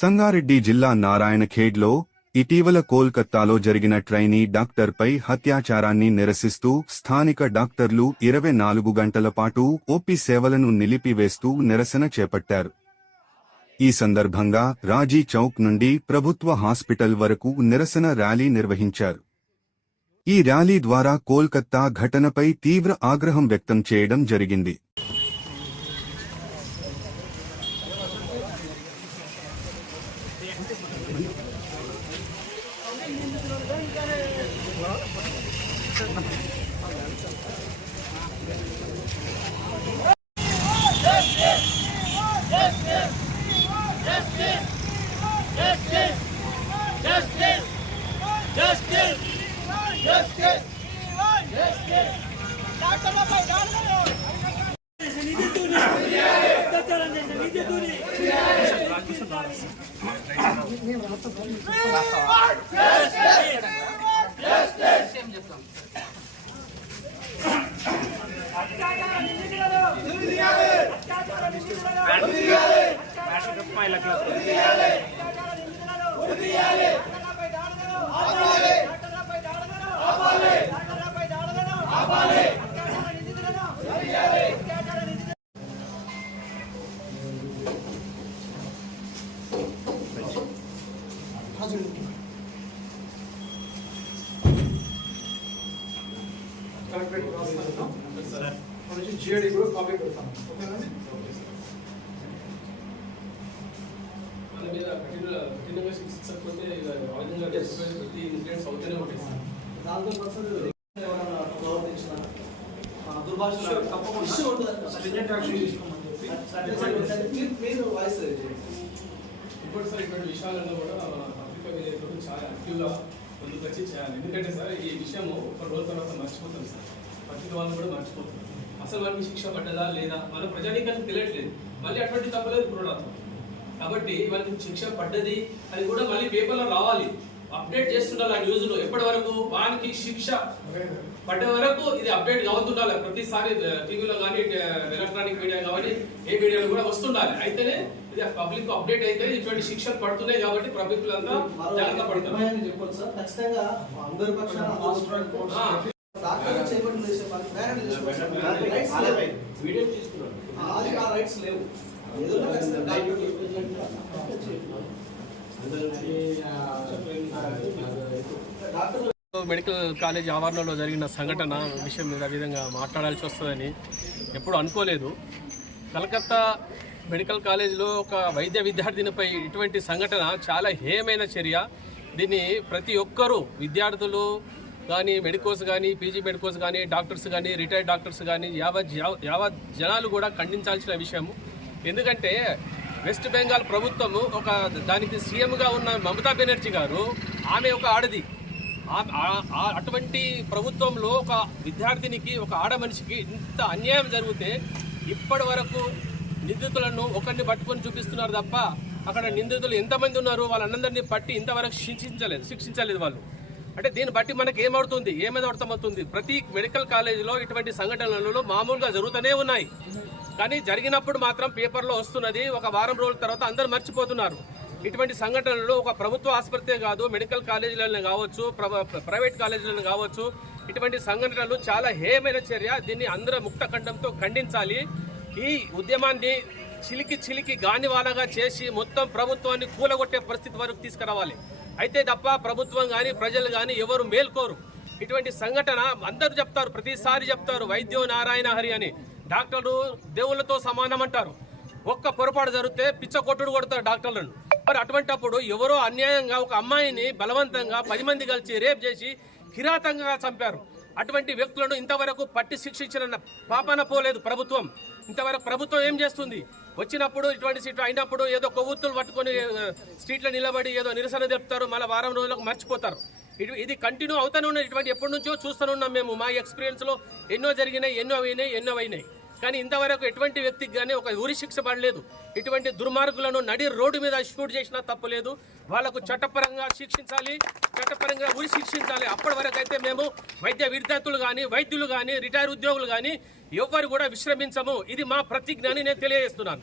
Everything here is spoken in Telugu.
సంగారెడ్డి జిల్లా నారాయణఖేడ్లో ఇటీవల కోల్కత్తాలో జరిగిన ట్రైనీ డాక్టర్పై హత్యాచారాన్ని నిరసిస్తూ స్థానిక డాక్టర్లు ఇరవై నాలుగు గంటల పాటు ఓపీ సేవలను నిలిపివేస్తూ నిరసన చేపట్టారు. ఈ సందర్భంగా రాజీ చౌక్ నుండి ప్రభుత్వ హాస్పిటల్ వరకు నిరసన ర్యాలీ నిర్వహించారు. ఈ ర్యాలీ ద్వారా కోల్కత్తా ఘటనపై తీవ్ర ఆగ్రహం వ్యక్తం చేయడం జరిగింది. కలెక్టరేట్ రాస్తున్నాను మన నుంచి జిఐడి కూడా కాపీ పెడతాను ఓకేనండి మన మీద కఠిన కఠినంగా శిక్షించకపోతే ప్రతి ఇన్సిడెంట్స్ అవుతూనే ఉంటాయి సార్. దాంతో ఎవరైనా ప్రవర్తించిన దుర్భాష తప్పకుండా మీరు- వాయిస్ ఇప్పుడు సార్ ఇటువంటి విషయాలలో కూడా మన పత్రికా విలేకరులు చాలా యాక్టివ్గా ముందుకు వచ్చి చేయాలి ఎందుకంటే సార్ ఈ విషయము ఒక రోజు తర్వాత మర్చిపోతాం సార్ పత్రిక వాళ్ళు కూడా మర్చిపోతాం అసలు వాళ్ళకి శిక్ష పడ్డదా లేదా మన ప్రజానీకానికి తెలియట్లేదు మళ్ళీ అటువంటి తప్పలేదు పురోడాత్మ కాబట్టి వాళ్ళకి శిక్ష పడ్డది అది కూడా మళ్ళీ పేపర్లో రావాలి అప్డేట్ చేస్తుండాలి ఆ న్యూస్లో ఎప్పటి వరకు వానికి శిక్ష పడ్డ వరకు ఇది అప్డేట్ అవుతుండాలి ప్రతిసారి టీవీలో కానీ ఎలక్ట్రానిక్ మీడియా కానీ ఏ మీడియాలో కూడా వస్తుండాలి అయితేనే ఇది పబ్లిక్ అప్డేట్ అయితే ఇటువంటి శిక్షలు పడుతున్నాయి కాబట్టి పబ్లిక్ అంతా జాగ్రత్త పడుతున్నారు నిర్ణయాన్ని చెప్పొచ్చు సార్ ఖచ్చితంగా అందరి పక్షాన వీడియో తీసుకున్నాను రైట్స్ లేవు మెడికల్ కాలేజ్ ఆవరణలో జరిగిన సంఘటన విషయం మీద విధంగా మాట్లాడాల్సి వస్తుందని ఎప్పుడు అనుకోలేదు. కలకత్తా మెడికల్ కాలేజీలో ఒక వైద్య విద్యార్థినిపై ఇటువంటి సంఘటన చాలా హేయమైన చర్య. దీన్ని ప్రతి ఒక్కరూ విద్యార్థులు కానీ మెడికోస్ కానీ పీజీ మెడికోస్ కానీ డాక్టర్స్ కానీ రిటైర్డ్ డాక్టర్స్ కానీ యావత్ యావ- యావత్ జనాలు కూడా ఖండించాల్సిన విషయము. ఎందుకంటే వెస్ట్ బెంగాల్ ప్రభుత్వము ఒక దానికి సీఎంగా ఉన్న మమతా బెనర్జీ గారు ఆమె ఒక ఆడది. అటువంటి ప్రభుత్వంలో ఒక విద్యార్థినికి ఒక ఆడ మనిషికి ఇంత అన్యాయం జరిగితే ఇప్పటి వరకు నిందితులను ఒకరిని పట్టుకొని చూపిస్తున్నారు తప్ప అక్కడ నిందితులు ఎంతమంది ఉన్నారు వాళ్ళందరినీ పట్టి ఇంతవరకు శిక్షించలేదు శిక్షించలేదు వాళ్ళు. అంటే దీన్ని బట్టి మనకి ఏమవుతుంది? ఏమైనా అర్థమవుతుంది. ప్రతి మెడికల్ కాలేజీలో ఇటువంటి సంఘటనలు మామూలుగా జరుగుతూనే ఉన్నాయి. కానీ జరిగినప్పుడు మాత్రం పేపర్లో వస్తున్నది ఒక వారం రోజుల తర్వాత అందరూ మర్చిపోతున్నారు. ఇటువంటి సంఘటనలు ఒక ప్రభుత్వ ఆసుపత్రి కాదు మెడికల్ కాలేజీలను కావచ్చు ప్ర- ప్రైవేట్ కాలేజీలను కావచ్చు. ఇటువంటి సంఘటనలు చాలా హేయమైన చర్య. దీన్ని అందరూ ముక్త ఖండంతో ఖండించాలి. ఈ ఉద్యమాన్ని చిలికి చిలికి గానివాలగా చేసి మొత్తం ప్రభుత్వాన్ని కూలగొట్టే పరిస్థితి వరకు తీసుకురావాలి. అయితే తప్ప ప్రభుత్వం కానీ ప్రజలు కానీ ఎవరు మేల్కోరు. ఇటువంటి సంఘటన అందరూ చెప్తారు ప్రతిసారి చెప్తారు వైద్యో నారాయణ హరి అని. డాక్టర్లు దేవుళ్ళతో సమానం అంటారు ఒక్క పొరపాటు జరిగితే పిచ్చ కొట్టుడు కొడతారు డాక్టర్లను. మరి అటువంటప్పుడు ఎవరో అన్యాయంగా ఒక అమ్మాయిని బలవంతంగా పది మంది కలిసి రేప్ చేసి కిరాతంగా చంపారు. అటువంటి వ్యక్తులను ఇంతవరకు పట్టి శిక్షించిన పాపన పోలేదు ప్రభుత్వం. ఇంతవరకు ప్రభుత్వం ఏం చేస్తుంది? వచ్చినప్పుడు ఇటువంటి సీట్లు అయినప్పుడు ఏదో కొవ్వొత్తులు పట్టుకొని స్ట్రీట్లో నిలబడి ఏదో నిరసన చెప్తారు మళ్ళీ వారం రోజులకు మర్చిపోతారు. ఇటు ఇది కంటిన్యూ అవుతానే ఉన్నది. ఇటువంటి ఎప్పటి నుంచో చూస్తూనే ఉన్నాం మేము. మా ఎక్స్పీరియన్స్లో ఎన్నో జరిగినాయి ఎన్నో అయినాయి ఎన్నో అయినాయి. కానీ ఇంతవరకు ఎటువంటి వ్యక్తికి కానీ ఒక ఊరి శిక్ష పడలేదు. ఇటువంటి దుర్మార్గులను నడి రోడ్డు మీద షూట్ చేసినా తప్పలేదు వాళ్ళకు చట్టపరంగా శిక్షించాలి చట్టపరంగా ఊరి శిక్షించాలి. అప్పటి వరకు అయితే మేము వైద్య విద్యార్థులు కానీ వైద్యులు కానీ రిటైర్ ఉద్యోగులు కానీ ఎవ్వరు కూడా విశ్రమించము. ఇది మా ప్రతిజ్ఞ అని నేను తెలియజేస్తున్నాను.